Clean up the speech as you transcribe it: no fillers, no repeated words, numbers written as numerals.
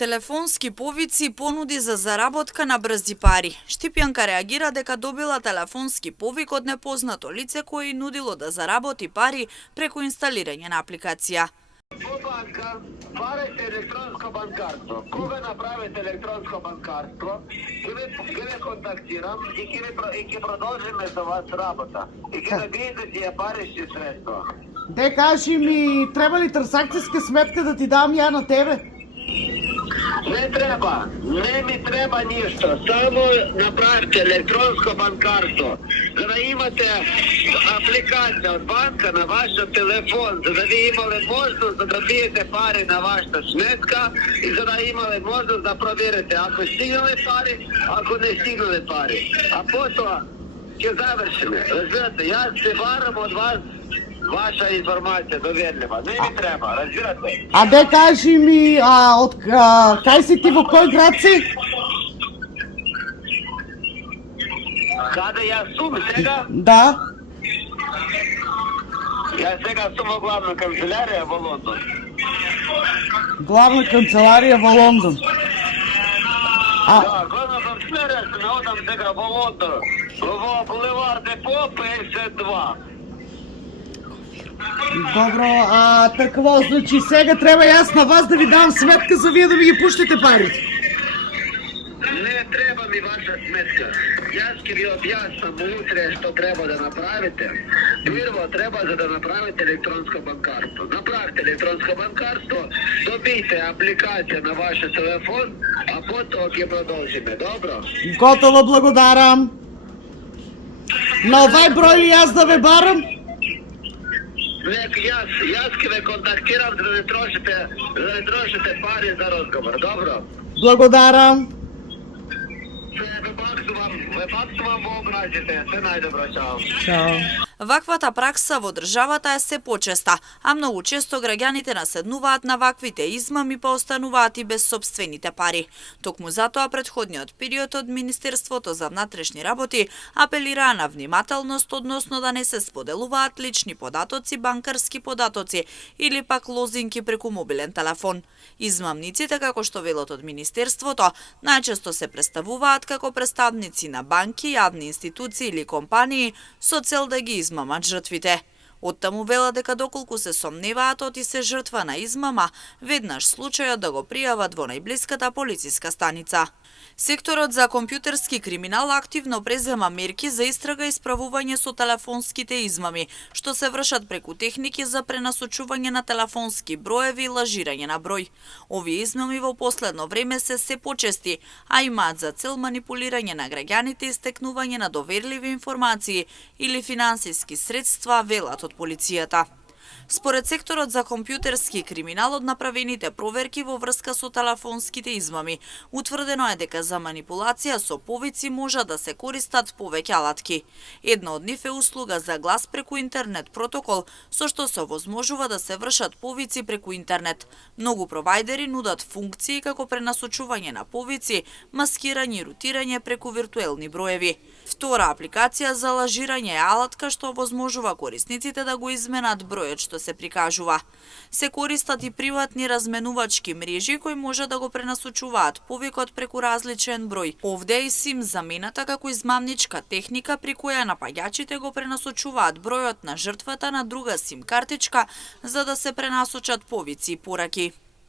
Телефонски повици и понуди за заработка на брзи пари. Штипјанка реагира дека добила телефонски повик од непознато лице кое и нудило да заработи пари преку инсталирање на апликација. Во банка правите електронско банкарство. Кога направите електронско банкарство, ќе ве контактирам и ќе продолжиме со вас работа. И ќе набиете тие парични средства. Де, кажи ми, треба ли трансакцијска сметка да ти дам ја на тебе? Не треба, не ми треба ништо. Само направите електронско банкарство. За да имате апликација од банка на вашиот телефон, за да ви имале можност да добиете пари на вашата сметка и за да имале можност да проверите ако стигнале пари, ако не стигнале пари. А потоа ќе завршиме. Разбирате, јас се барам од вас ваша информација доверлива. Не ми треба, разбирате? А де, кажи ми, кај си ти, во кој град си? Каде јас сум сега? Да. Јас сега сум во главна канцеларија во Лондон. Главна канцеларија во Лондон. Да, главна канцеларија се наодам сега во Лондон. Во булевар Депо 52. Добро, такво, значи сега треба јас на вас да ви дам сметка за вие да ми ги пуштите парите. Не треба ми ваша сметка. Јас ќе ви објаснам утре што треба да направите. Прво треба за да направите електронско банкарство. Направите електронско банкарство, добијте апликација на вашиот телефон, а потоа ќе продолжиме. Добро? Готово, благодарам. На овај број јас да ве барам? Нека јас ќе ве контактирам за да не трошите пари за разговор. Добро? Благодарам. Ве паксувам во обраđите. Се најдобро, чао. Чао. Ваквата пракса во државата е се почеста, а многу често граѓаните наседнуваат на ваквите измами па остануваат и без собствените пари. Токму затоа претходниот период од Министерството за внатрешни работи апелираа на внимателност односно да не се споделуваат лични податоци, банкарски податоци или пак лозинки преку мобилен телефон. Измамниците, како што велат од Министерството, најчесто се представуваат како представници на банки, јавни институции или компании со цел да ги измамат жртвите. Оттаму вела дека доколку се сомневаат оти се жртва на измама, веднаш случајот да го пријават во најблиската полициска станица. Секторот за компјутерски криминал активно презема мерки за истрага и справување со телефонските измами, што се вршат преку техники за пренасочување на телефонски броеви и лажирање на број. Овие измами во последно време се почести, а имаат за цел манипулирање на граѓаните и стекнување на доверливи информации или финансиски средства, велат од полицијата. Според секторот за компјутерски криминал од направените проверки во врска со телефонските измами, утврдено е дека за манипулација со повици можат да се користат повеќе алатки. Една од нив е услуга за глас преку интернет протокол, со што се овозможува да се вршат повици преку интернет. Многу провајдери нудат функции како пренасочување на повици, маскирање и рутирање преку виртуелни броеви. Втора апликација за лажирање е алатка што овозможува корисниците да го изменат бројот што се прикажува. Се користат и приватни разменувачки мрежи кои може да го пренасочуваат повикот преку различен број. Овде е и сим замената како измамничка техника при која напаѓачите го пренасочуваат бројот на жртвата на друга сим картичка за да се пренасочат повици и пораки.